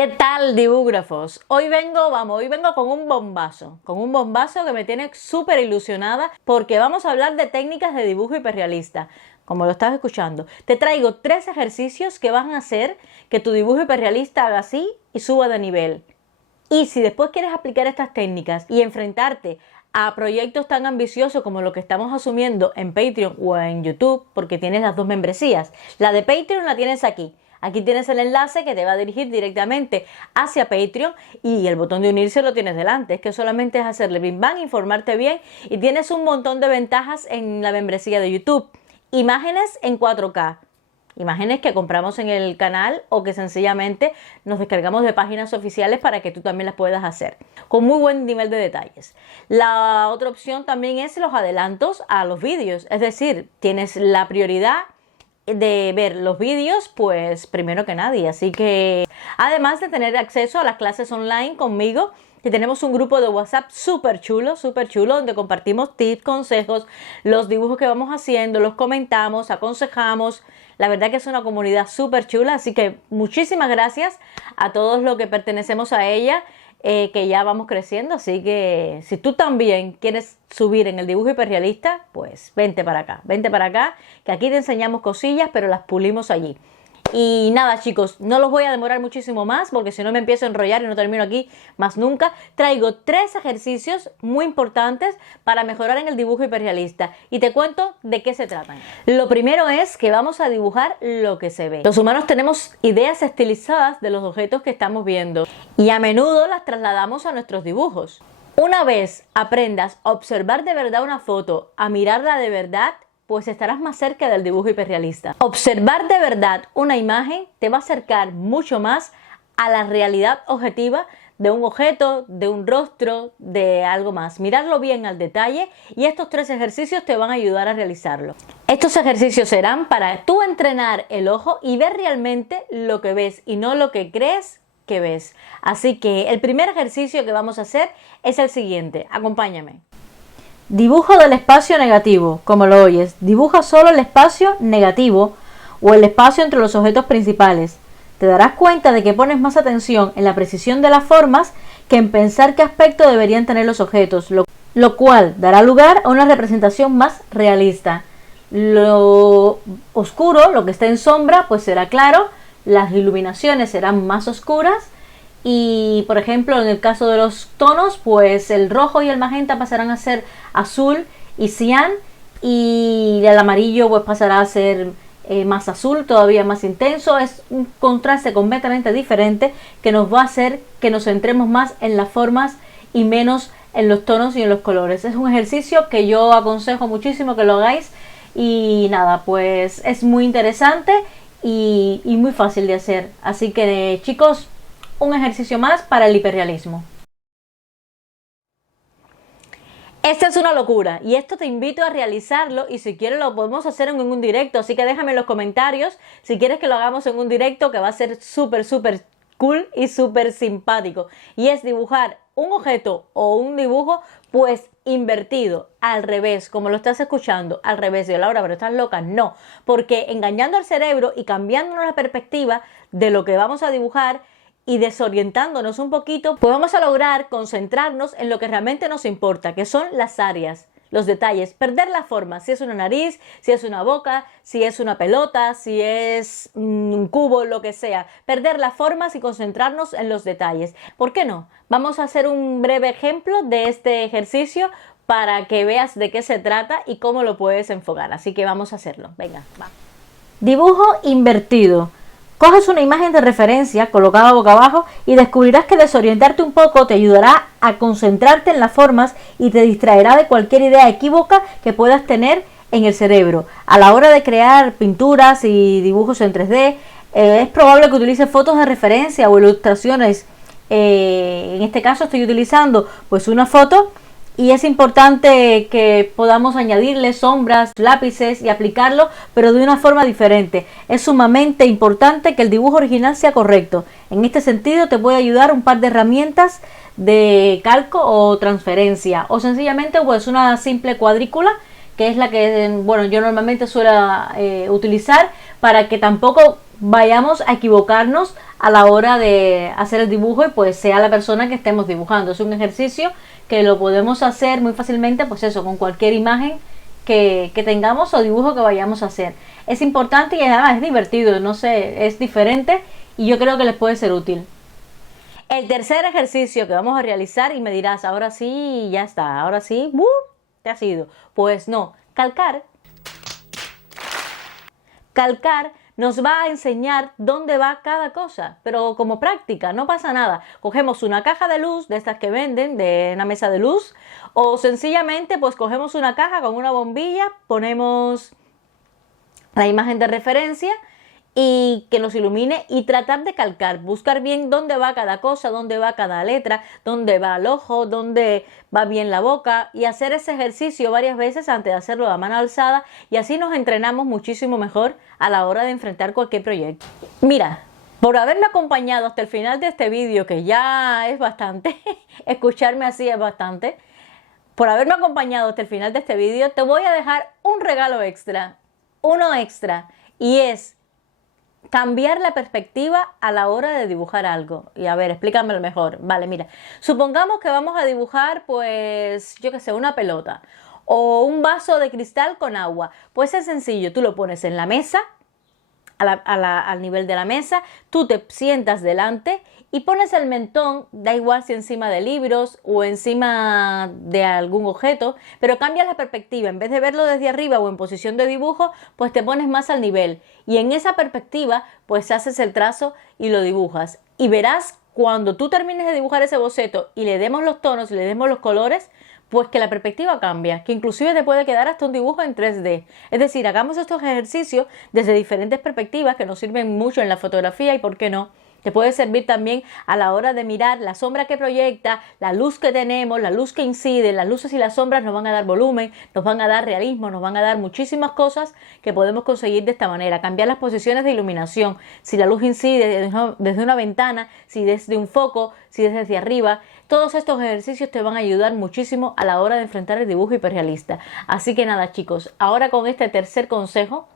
¿Qué tal, dibúgrafos? Hoy vengo con un bombazo que me tiene súper ilusionada porque vamos a hablar de técnicas de dibujo hiperrealista. Como lo estás escuchando, te traigo 3 ejercicios que van a hacer que tu dibujo hiperrealista haga así y suba de nivel. Y si después quieres aplicar estas técnicas y enfrentarte a proyectos tan ambiciosos como lo que estamos asumiendo en Patreon o en YouTube, porque tienes las 2 membresías, la de Patreon la tienes aquí. Aquí tienes el enlace que te va a dirigir directamente hacia Patreon y el botón de unirse lo tienes delante. Es que solamente es hacerle bim bam, informarte bien y tienes un montón de ventajas en la membresía de YouTube. Imágenes en 4K. Imágenes que compramos en el canal o que sencillamente nos descargamos de páginas oficiales para que tú también las puedas hacer. Con muy buen nivel de detalles. La otra opción también es los adelantos a los vídeos. Es decir, tienes la prioridad de ver los vídeos pues primero que nadie, así que además de tener acceso a las clases online conmigo, que tenemos un grupo de WhatsApp súper chulo donde compartimos tips, consejos, los dibujos que vamos haciendo, los comentamos, aconsejamos. La verdad que es una comunidad súper chula, así que muchísimas gracias a todos los que pertenecemos a ella, que ya vamos creciendo. Así que si tú también quieres subir en el dibujo hiperrealista, pues vente para acá, que aquí te enseñamos cosillas, pero las pulimos allí. Y nada, chicos, no los voy a demorar muchísimo más porque si no me empiezo a enrollar y no termino aquí más nunca. Traigo 3 ejercicios muy importantes para mejorar en el dibujo hiperrealista y te cuento de qué se tratan. Lo primero es que vamos a dibujar lo que se ve. Los humanos tenemos ideas estilizadas de los objetos que estamos viendo y a menudo las trasladamos a nuestros dibujos. Una vez aprendas a observar de verdad una foto, a mirarla de verdad, pues estarás más cerca del dibujo hiperrealista. Observar de verdad una imagen te va a acercar mucho más a la realidad objetiva de un objeto, de un rostro, de algo más. Mirarlo bien al detalle y estos 3 ejercicios te van a ayudar a realizarlo. Estos ejercicios serán para tú entrenar el ojo y ver realmente lo que ves y no lo que crees que ves. Así que el primer ejercicio que vamos a hacer es el siguiente. Acompáñame. Dibujo del espacio negativo, como lo oyes. Dibuja solo el espacio negativo o el espacio entre los objetos principales. Te darás cuenta de que pones más atención en la precisión de las formas que en pensar qué aspecto deberían tener los objetos, lo cual dará lugar a una representación más realista. Lo oscuro, lo que está en sombra, pues será claro, las iluminaciones serán más oscuras. Y por ejemplo en el caso de los tonos, pues el rojo y el magenta pasarán a ser azul y cian, y el amarillo pues pasará a ser más azul, todavía más intenso. Es un contraste completamente diferente que nos va a hacer que nos centremos más en las formas y menos en los tonos y en los colores. Es un ejercicio que yo aconsejo muchísimo que lo hagáis y nada, pues es muy interesante y muy fácil de hacer. Así que chicos, un ejercicio más para el hiperrealismo. Esta es una locura y esto te invito a realizarlo y si quieres lo podemos hacer en un directo, así que déjame en los comentarios si quieres que lo hagamos en un directo, que va a ser súper cool y súper simpático. Y es dibujar un objeto o un dibujo pues invertido, al revés, como lo estás escuchando, al revés. Y Laura, pero estás loca. No, porque engañando al cerebro y cambiándonos la perspectiva de lo que vamos a dibujar y desorientándonos un poquito, pues vamos a lograr concentrarnos en lo que realmente nos importa, que son las áreas, los detalles, perder la forma, si es una nariz, si es una boca, si es una pelota, si es un cubo, lo que sea. Perder las formas y concentrarnos en los detalles. ¿Por qué no? Vamos a hacer un breve ejemplo de este ejercicio para que veas de qué se trata y cómo lo puedes enfocar. Así que vamos a hacerlo. Venga, va. Dibujo invertido. Coges una imagen de referencia colocada boca abajo y descubrirás que desorientarte un poco te ayudará a concentrarte en las formas y te distraerá de cualquier idea equívoca que puedas tener en el cerebro. A la hora de crear pinturas y dibujos en 3D, es probable que utilices fotos de referencia o ilustraciones. En este caso estoy utilizando pues una foto y es importante que podamos añadirle sombras, lápices y aplicarlo, pero de una forma diferente. Es sumamente importante que el dibujo original sea correcto. En este sentido te puede ayudar un par de herramientas de calco o transferencia, o sencillamente pues una simple cuadrícula, que es la que bueno, yo normalmente suelo utilizar para que tampoco vayamos a equivocarnos a la hora de hacer el dibujo y pues sea la persona que estemos dibujando. Es un ejercicio que lo podemos hacer muy fácilmente, pues eso, con cualquier imagen que tengamos o dibujo que vayamos a hacer. Es importante y además es divertido, no sé, es diferente y yo creo que les puede ser útil. El tercer ejercicio que vamos a realizar, y me dirás, ahora sí, ya está, ahora sí, te has ido. Pues no, calcar. Calcar nos va a enseñar dónde va cada cosa, pero como práctica, no pasa nada. Cogemos una caja de luz, de estas que venden, de una mesa de luz, o sencillamente pues cogemos una caja con una bombilla, ponemos la imagen de referencia y que nos ilumine y tratar de calcar, buscar bien dónde va cada cosa, dónde va cada letra, dónde va el ojo, dónde va bien la boca y hacer ese ejercicio varias veces antes de hacerlo a mano alzada y así nos entrenamos muchísimo mejor a la hora de enfrentar cualquier proyecto. Mira, por haberme acompañado hasta el final de este vídeo, que ya es bastante, escucharme así es bastante, por haberme acompañado hasta el final de este vídeo, te voy a dejar un regalo extra, uno extra, y es cambiar la perspectiva a la hora de dibujar algo. Y a ver, explícamelo mejor. Vale, mira, supongamos que vamos a dibujar, pues, yo qué sé, una pelota o un vaso de cristal con agua. Pues es sencillo, tú lo pones en la mesa, al nivel de la mesa, tú te sientas delante y pones el mentón, da igual si encima de libros o encima de algún objeto, pero cambias la perspectiva, en vez de verlo desde arriba o en posición de dibujo, pues te pones más al nivel y en esa perspectiva pues haces el trazo y lo dibujas y verás cuando tú termines de dibujar ese boceto y le demos los tonos y le demos los colores, pues que la perspectiva cambia, que inclusive te puede quedar hasta un dibujo en 3D. Es decir, hagamos estos ejercicios desde diferentes perspectivas que nos sirven mucho en la fotografía y, ¿por qué no?, te puede servir también a la hora de mirar la sombra que proyecta, la luz que tenemos, la luz que incide. Las luces y las sombras nos van a dar volumen, nos van a dar realismo, nos van a dar muchísimas cosas que podemos conseguir de esta manera. Cambiar las posiciones de iluminación, si la luz incide desde una ventana, si desde un foco, si desde arriba. Todos estos ejercicios te van a ayudar muchísimo a la hora de enfrentar el dibujo hiperrealista. Así que nada, chicos, ahora con este tercer consejo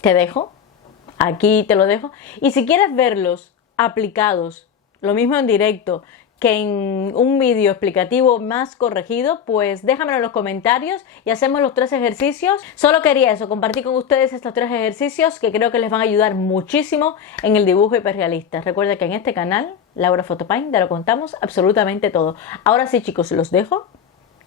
te dejo. Aquí te lo dejo. Y si quieres verlos aplicados, lo mismo en directo que en un vídeo explicativo más corregido, pues déjamelo en los comentarios y hacemos los 3 ejercicios. Solo quería eso, compartir con ustedes estos 3 ejercicios que creo que les van a ayudar muchísimo en el dibujo hiperrealista. Recuerda que en este canal, Laura Photopaint, te lo contamos absolutamente todo. Ahora sí, chicos, los dejo.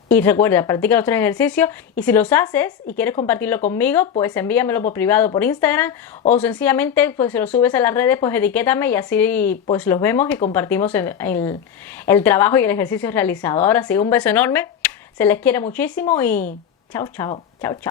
Y recuerda, practica los 3 ejercicios y si los haces y quieres compartirlo conmigo, pues envíamelo por privado por Instagram o sencillamente pues si lo subes a las redes, pues etiquétame y así pues los vemos y compartimos el trabajo y el ejercicio realizado. Ahora sí, un beso enorme, se les quiere muchísimo y chao, chao, chao, chao.